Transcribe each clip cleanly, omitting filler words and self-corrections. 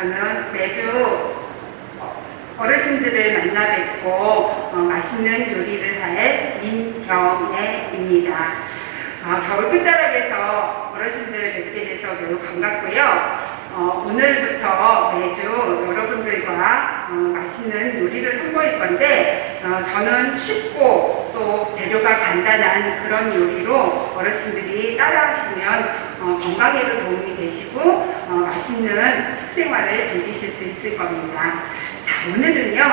저는 매주 어르신들을 만나 뵙고 맛있는 요리를 할 민경애입니다. 겨울 끝자락에서 어르신들 뵙게 돼서 매우 반갑고요. 오늘부터 매주 여러분들과 맛있는 요리를 선보일 건데 저는 쉽고 또 재료가 간단한 그런 요리로 어르신들이 따라하시면 건강에도 도움이 되시고 맛있는 식생활을 즐기실 수 있을 겁니다. 자, 오늘은요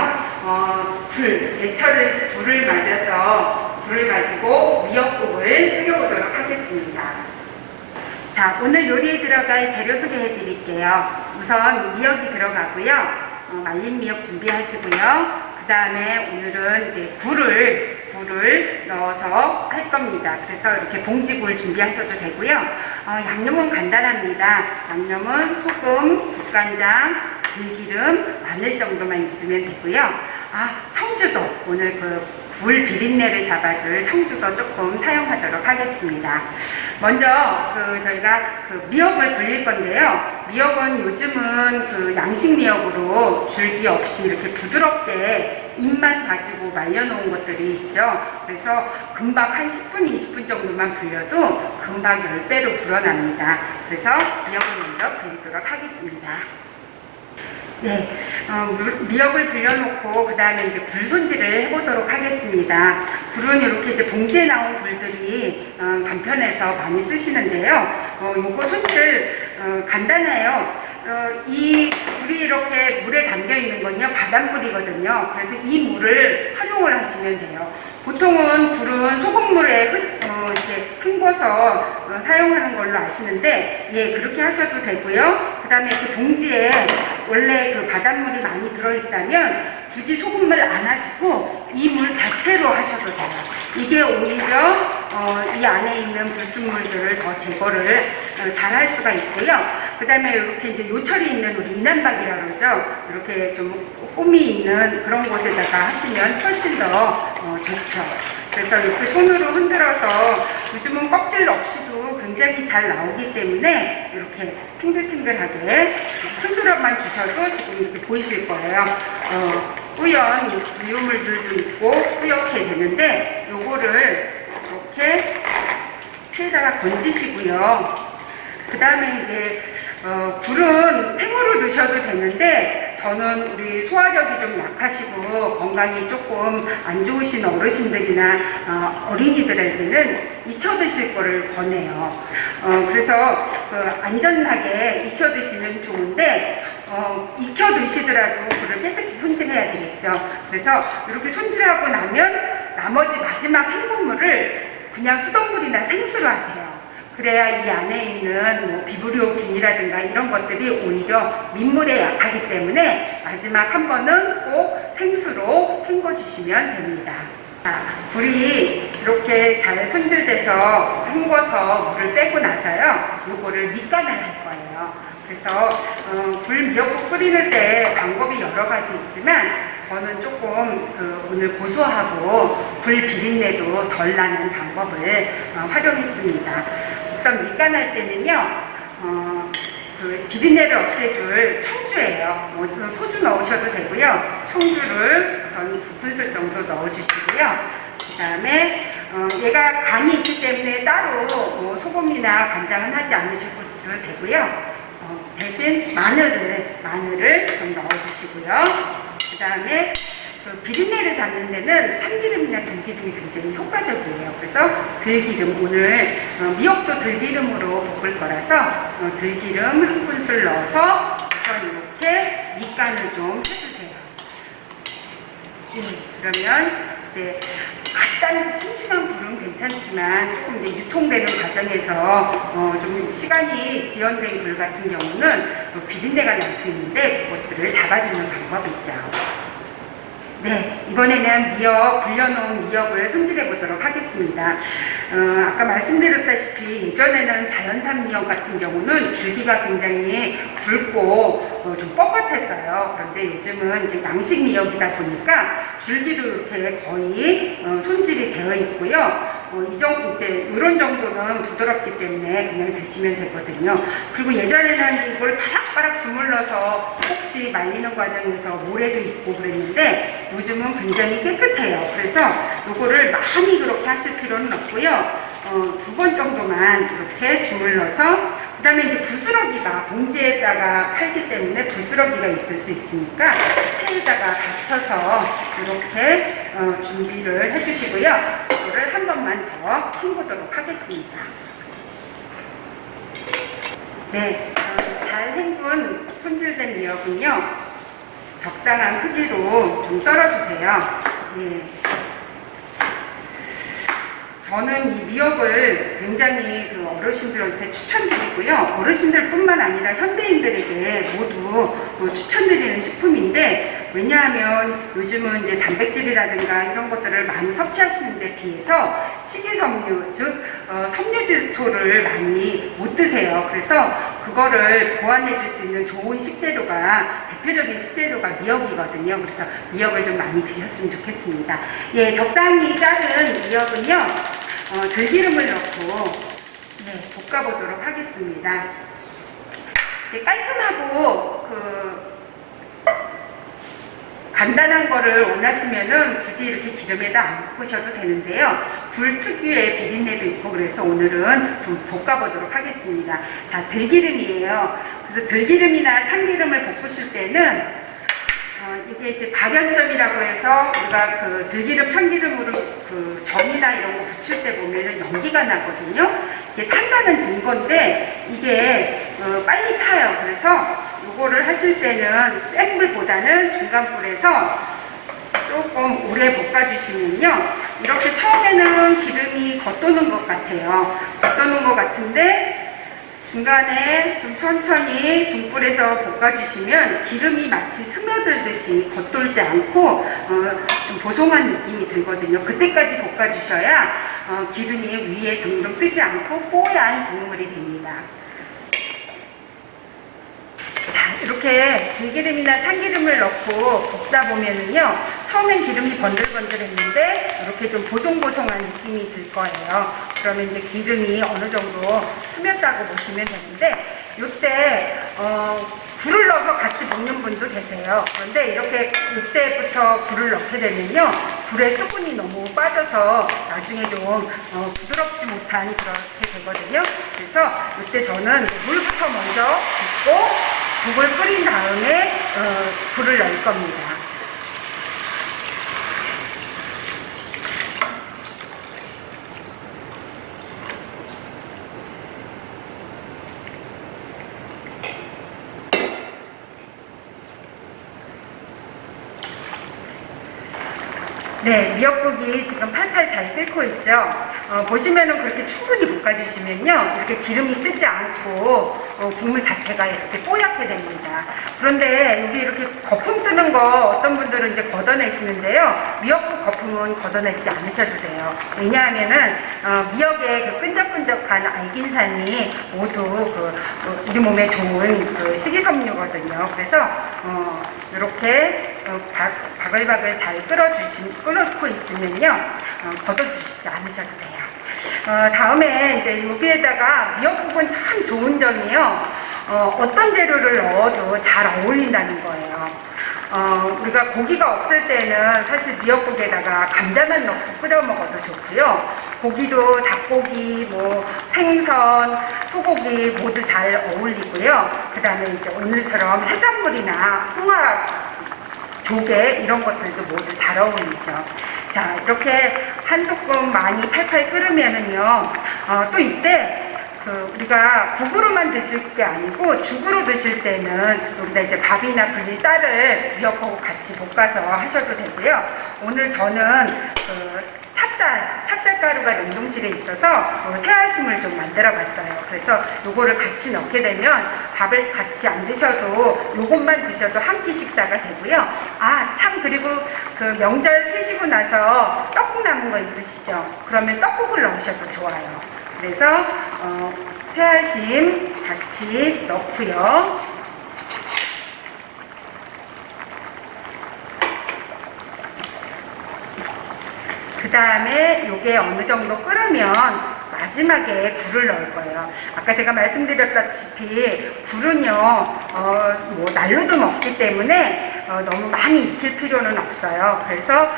제철을 불을 맞아서 불을 가지고 미역국을 끓여보도록 하겠습니다. 자, 오늘 요리에 들어갈 재료 소개해 드릴게요. 우선 미역이 들어가고요. 말린 미역 준비하시고요. 그 다음에 오늘은 이제 굴을 넣어서 할 겁니다. 그래서 이렇게 봉지굴 준비하셔도 되고요. 양념은 간단합니다. 양념은 소금, 국간장, 들기름, 마늘 정도만 있으면 되고요. 청주도 오늘 굴 비린내를 잡아줄 청주도 조금 사용하도록 하겠습니다. 먼저 저희가 미역을 불릴 건데요. 미역은 요즘은 양식 미역으로 줄기 없이 이렇게 부드럽게 잎만 가지고 말려놓은 것들이 있죠. 그래서 금방 한 10분, 20분 정도만 불려도 금방 10배로 불어납니다. 그래서 미역을 먼저 불리도록 하겠습니다. 네, 미역을 불려놓고 그 다음에 이제 굴 손질을 해보도록 하겠습니다. 굴은 이렇게 이제 봉지에 나온 굴들이 간편해서 많이 쓰시는데요. 요거 손질 간단해요. 이 굴이 이렇게 물에 담겨 있는 건요 바닷물이거든요. 그래서 이 물을 활용을 하시면 돼요. 보통은 굴은 소금물에 이렇게 헹궈서 사용하는 걸로 아시는데, 예, 그렇게 하셔도 되고요. 그 다음에 이렇게 봉지에 원래 바닷물이 많이 들어있다면 굳이 소금물 안 하시고 이 물 자체로 하셔도 돼요. 이게 오히려 이 안에 있는 불순물들을 더 제거를 잘 할 수가 있고요. 그 다음에 이렇게 이제 요철이 있는 우리 이난박이라고 그러죠. 이렇게 좀 홈이 있는 그런 곳에다가 하시면 훨씬 더 좋죠. 그래서 이렇게 손으로 흔들어서 요즘은 껍질 없이도 굉장히 잘 나오기 때문에 이렇게 탱글탱글하게 흔들어만 주셔도 지금 이렇게 보이실 거예요. 뿌연 미유물들도 있고 뿌옇게 되는데 요거를 이렇게 체에다가 건지시고요. 그 다음에 이제 굴은 생으로 드셔도 되는데 저는 우리 소화력이 좀 약하시고 건강이 조금 안 좋으신 어르신들이나 어린이들에게는 익혀 드실 거를 권해요. 그래서 안전하게 익혀 드시면 좋은데 익혀 드시더라도 굴을 깨끗이 손질해야 되겠죠. 그래서 이렇게 손질하고 나면 나머지 마지막 헹굼물을 그냥 수돗물이나 생수로 하세요. 그래야 이 안에 있는 비브리오균이라든가 이런 것들이 오히려 민물에 약하기 때문에 마지막 한 번은 꼭 생수로 헹궈 주시면 됩니다. 굴이 이렇게 잘 손질돼서 헹궈서 물을 빼고 나서요, 요거를 밑간을 할 거예요. 그래서 굴 미역국 끓이는 때 방법이 여러 가지 있지만 저는 조금 오늘 고소하고 굴 비린내도 덜 나는 방법을 활용했습니다. 우선 밑간할 때는요, 비린내를 없애줄 청주예요. 소주 넣으셔도 되고요. 청주를 우선 2큰술 정도 넣어주시고요. 그 다음에 얘가 간이 있기 때문에 따로 소금이나 간장은 하지 않으셔도 되고요. 대신 마늘을 좀 넣어주시고요. 그 다음에 비린내를 잡는 데는 참기름이나 들기름이 굉장히 효과적이에요. 그래서 들기름, 오늘 미역도 들기름으로 볶을 거라서 들기름 1큰술 넣어서 우선 이렇게 밑간을 좀 해주세요. 그러면 이제 간단 싱싱한 굴은 괜찮지만 조금 이제 유통되는 과정에서 좀 시간이 지연된 굴 같은 경우는 비린내가 날 수 있는데 그것들을 잡아주는 방법이 있죠. 네, 이번에는 불려놓은 미역을 손질해 보도록 하겠습니다. 아까 말씀드렸다시피 예전에는 자연산 미역 같은 경우는 줄기가 굉장히 굵고 좀 뻣뻣했어요. 그런데 요즘은 이제 양식 미역이다 보니까 줄기도 이렇게 거의 손질이 되어 있고요. 이런 정도는 부드럽기 때문에 그냥 드시면 되거든요. 그리고 예전에는 이걸 바락바락 주물러서 혹시 말리는 과정에서 모래도 있고 그랬는데 요즘은 굉장히 깨끗해요. 그래서 이거를 많이 그렇게 하실 필요는 없고요. 2번 정도만 이렇게 주물러서, 그 다음에 이제 부스러기가 봉지에다가 팔기 때문에 부스러기가 있을 수 있으니까 체에다가 받쳐서 이렇게 준비를 해주시고요. 이거를 한 번만 더 헹구도록 하겠습니다. 네, 잘 헹군 손질된 미역은요, 적당한 크기로 좀 썰어주세요. 예. 저는 이 미역을 굉장히 어르신들한테 추천드리고요. 어르신들뿐만 아니라 현대인들에게 모두 추천드리는 식품인데, 왜냐하면 요즘은 이제 단백질이라든가 이런 것들을 많이 섭취하시는 데 비해서 식이섬유, 즉 섬유질소를 많이 못 드세요. 그래서 그거를 보완해 줄 수 있는 좋은 식재료가, 대표적인 식재료가 미역이거든요. 그래서 미역을 좀 많이 드셨으면 좋겠습니다. 예, 적당히 자른 미역은요, 들기름을 넣고 볶아보도록 하겠습니다. 깔끔하고 간단한 거를 원하시면은 굳이 이렇게 기름에다 안 볶으셔도 되는데요. 굴 특유의 비린내도 있고 그래서 오늘은 좀 볶아보도록 하겠습니다. 자, 들기름이에요. 그래서 들기름이나 참기름을 볶으실 때는 이게 이제 발연점이라고 해서 우리가 들기름, 참기름으로 전이나 이런 거 붙일 때 보면 연기가 나거든요. 이게 탄다는 증거인데 이게 빨리 타요. 그래서 이거를 하실 때는 센 불보다는 중간 불에서 조금 오래 볶아주시면요, 이렇게 처음에는 기름이 겉도는 것 같아요. 겉도는 것 같은데 중간에 좀 천천히 중불에서 볶아주시면 기름이 마치 스며들듯이 겉돌지 않고 좀 보송한 느낌이 들거든요. 그때까지 볶아주셔야 기름이 위에 둥둥 뜨지 않고 뽀얀 국물이 됩니다. 자, 이렇게 들기름이나 참기름을 넣고 볶다 보면은요, 처음엔 기름이 번들번들했는데 이렇게 좀 보송보송한 느낌이 들 거예요. 그러면 이제 기름이 어느 정도 스몄다고 보시면 되는데, 이때 불을 넣어서 같이 볶는 분도 계세요. 그런데 이렇게 이때부터 불을 넣게 되면요, 불에 수분이 너무 빠져서 나중에 좀 부드럽지 못한 그렇게 되거든요. 그래서 이때 저는 물부터 먼저 붓고 국을 끓인 다음에 불을 넣을 겁니다. 네, 미역국이 지금 팔팔 잘 끓고 있죠. 보시면은 그렇게 충분히 볶아주시면요, 이렇게 기름이 뜨지 않고 국물 자체가 이렇게 뽀얗게 됩니다. 그런데 여기 이렇게 거품 뜨는 거 어떤 분들은 이제 걷어내시는데요, 미역국 거품은 걷어내지 않으셔도 돼요. 왜냐하면은 미역의 끈적끈적한 알긴산이 모두 우리 몸에 좋은 식이섬유거든요. 그래서 이렇게 바글바글 잘 끓고 있으면요, 걷어주시지 않으셔도 돼요. 다음에 이제 여기에다가 미역국은 참 좋은 점이요, 어떤 재료를 넣어도 잘 어울린다는 거예요. 우리가 고기가 없을 때는 사실 미역국에다가 감자만 넣고 끓여 먹어도 좋고요. 고기도 닭고기, 생선, 소고기 모두 잘 어울리고요. 그 다음에 이제 오늘처럼 해산물이나 홍합, 조개 이런 것들도 모두 잘 어울리죠. 자, 이렇게 한 소끔 많이 팔팔 끓으면은요, 또 이때 우리가 국으로만 드실 게 아니고 죽으로 드실 때는 여기다 이제 밥이나 불린 쌀을 미역하고 같이 볶아서 하셔도 되고요. 오늘 저는 찹쌀가루가 냉동실에 있어서 새알심을 좀 만들어 봤어요. 그래서 요거를 같이 넣게 되면 밥을 같이 안 드셔도 요것만 드셔도 한 끼 식사가 되고요. 그리고 명절 세시고 나서 떡국 남은 거 있으시죠? 그러면 떡국을 넣으셔도 좋아요. 그래서 새알심 같이 넣고요. 그 다음에 요게 어느 정도 끓으면 마지막에 굴을 넣을 거예요. 아까 제가 말씀드렸다시피 굴은요, 뭐 난로도 먹기 때문에 너무 많이 익힐 필요는 없어요. 그래서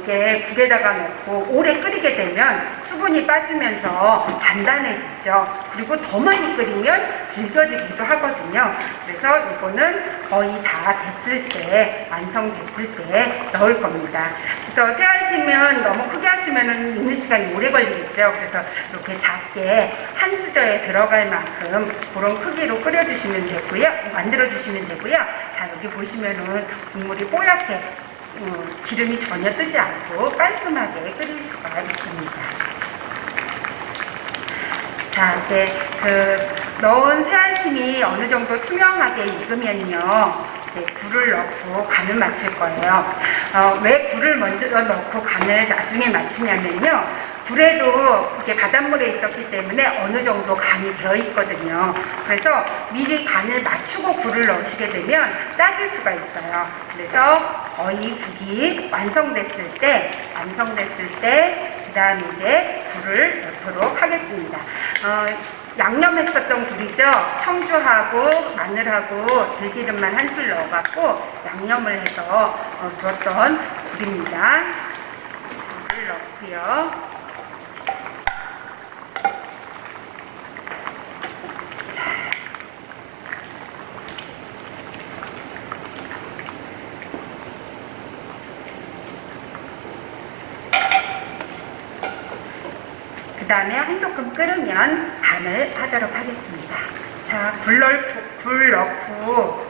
이게 국에다가 넣고 오래 끓이게 되면 수분이 빠지면서 단단해지죠. 그리고 더 많이 끓이면 질겨지기도 하거든요. 그래서 이거는 거의 다 됐을 때, 완성됐을 때 넣을 겁니다. 그래서 새알심은 너무 크게 하시면 익는 시간이 오래 걸리겠죠. 그래서 이렇게 작게 한 수저에 들어갈 만큼 그런 크기로 끓여주시면 되고요. 만들어주시면 되고요. 자, 여기 보시면은 국물이 뽀얗게 기름이 전혀 뜨지 않고 깔끔하게 끓일 수가 있습니다. 자, 이제 넣은 새알심이 어느 정도 투명하게 익으면요, 이제 굴을 넣고 간을 맞출 거예요. 왜 굴을 먼저 넣고 간을 나중에 맞추냐면요, 굴에도 이렇게 바닷물에 있었기 때문에 어느 정도 간이 되어 있거든요. 그래서 미리 간을 맞추고 굴을 넣으시게 되면 짜질 수가 있어요. 그래서 거의 국이 완성됐을 때, 그 다음에 이제 굴을 넣도록 하겠습니다. 양념했었던 굴이죠. 청주하고 마늘하고 들기름만 한 술 넣어갖고 양념을 해서 두었던 굴입니다. 굴을 넣고요. 그 다음에 한 소끔 끓으면 간을 하도록 하겠습니다. 자, 굴 넣고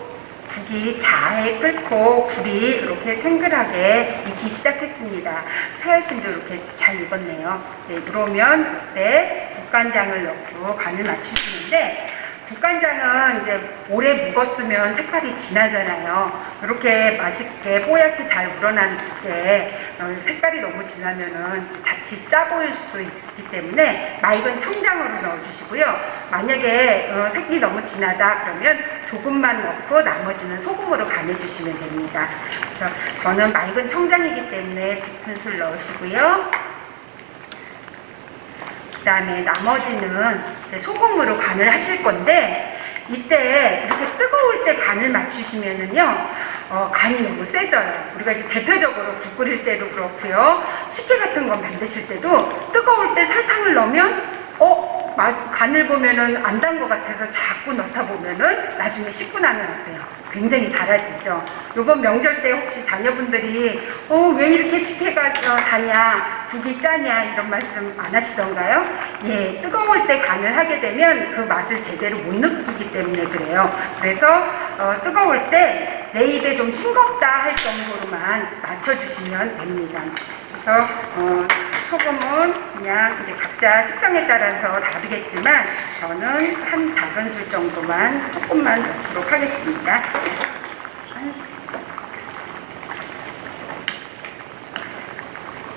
국이 잘 끓고 굴이 이렇게 탱글하게 익기 시작했습니다. 새알심도 이렇게 잘 익었네요. 이제 그러면 이때 국간장을 넣고 간을 맞추시는데, 국간장은 이제 오래 묵었으면 색깔이 진하잖아요. 이렇게 맛있게 뽀얗게 잘 우러난 국에 색깔이 너무 진하면은 자칫 짜 보일 수도 있기 때문에 맑은 청장으로 넣어주시고요. 만약에 색이 너무 진하다 그러면 조금만 넣고 나머지는 소금으로 간해주시면 됩니다. 그래서 저는 맑은 청장이기 때문에 2큰술 넣으시고요. 그 다음에 나머지는 소금으로 간을 하실 건데, 이때 이렇게 뜨거울 때 간을 맞추시면은요, 간이 너무 세져요. 우리가 이제 대표적으로 국 끓일 때도 그렇고요, 식혜 같은 거 만드실 때도 뜨거울 때 설탕을 넣으면 간을 보면은 안 단 것 같아서 자꾸 넣다 보면은 나중에 식고 나면 어때요? 굉장히 달아지죠. 요번 명절 때 혹시 자녀분들이 왜 이렇게 식혜가 다냐, 국이 짜냐 이런 말씀 안 하시던가요? 예, 뜨거울 때 간을 하게 되면 그 맛을 제대로 못 느끼기 때문에 그래요. 그래서 뜨거울 때 내 입에 좀 싱겁다 할 정도로만 맞춰주시면 됩니다. 그래서 소금은 그냥 이제 각자 식성에 따라서 다르겠지만 저는 한 작은술 정도만 조금만 넣도록 하겠습니다.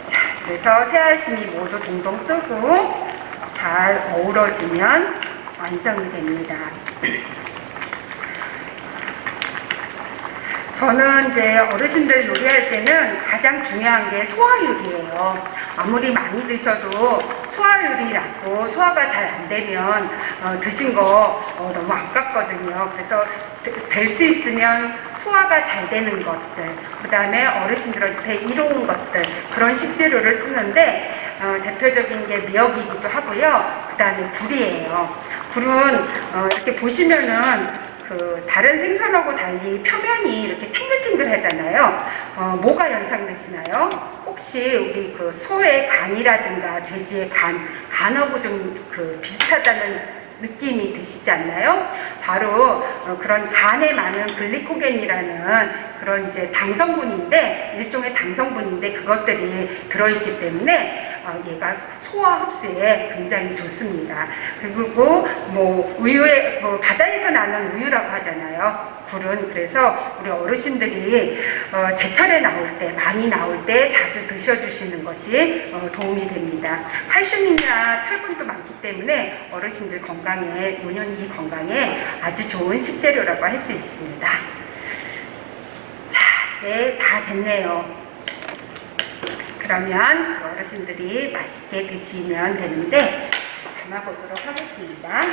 자, 그래서 새알심이 모두 동동 뜨고 잘 어우러지면 완성이 됩니다. 저는 이제 어르신들 요리할 때는 가장 중요한 게 소화율이에요. 아무리 많이 드셔도 소화율이라고 소화가 잘 안 되면 드신 거 너무 아깝거든요. 그래서 될 수 있으면 소화가 잘 되는 것들, 그 다음에 어르신들한테 이로운 것들, 그런 식재료를 쓰는데 대표적인 게 미역이기도 하고요. 그 다음에 굴이에요. 굴은 이렇게 보시면은 다른 생선하고 달리 표면이 이렇게 탱글탱글 하잖아요. 뭐가 연상되시나요? 혹시 우리 소의 간이라든가 돼지의 간하고 좀 비슷하다는 느낌이 드시지 않나요? 바로 그런 간에 많은 글리코겐이라는 그런 이제 당성분인데, 일종의 당성분인데 그것들이 들어있기 때문에 얘가 소화 흡수에 굉장히 좋습니다. 그리고 뭐 우유에 바다에서 나는 우유라고 하잖아요. 굴은. 그래서 우리 어르신들이 제철에 나올 때, 많이 나올 때 자주 드셔주시는 것이 도움이 됩니다. 칼슘이나 철분도 많기 때문에 어르신들 건강에, 노년기 건강에 아주 좋은 식재료라고 할 수 있습니다. 자, 이제 다 됐네요. 그러면 어르신들이 맛있게 드시면 되는데 담아보도록 하겠습니다.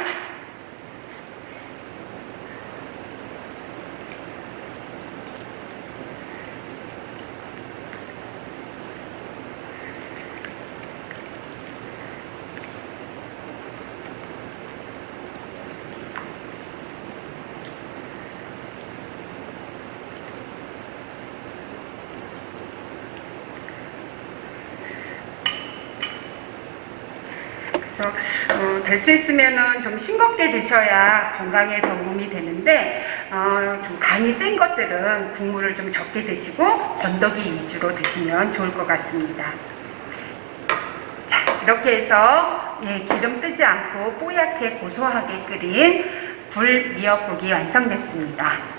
그래서 될 수 있으면은 좀 싱겁게 드셔야 건강에 도움이 되는데 좀 간이 센 것들은 국물을 좀 적게 드시고 건더기 위주로 드시면 좋을 것 같습니다. 자, 이렇게 해서 기름 뜨지 않고 뽀얗게 고소하게 끓인 굴 미역국이 완성됐습니다.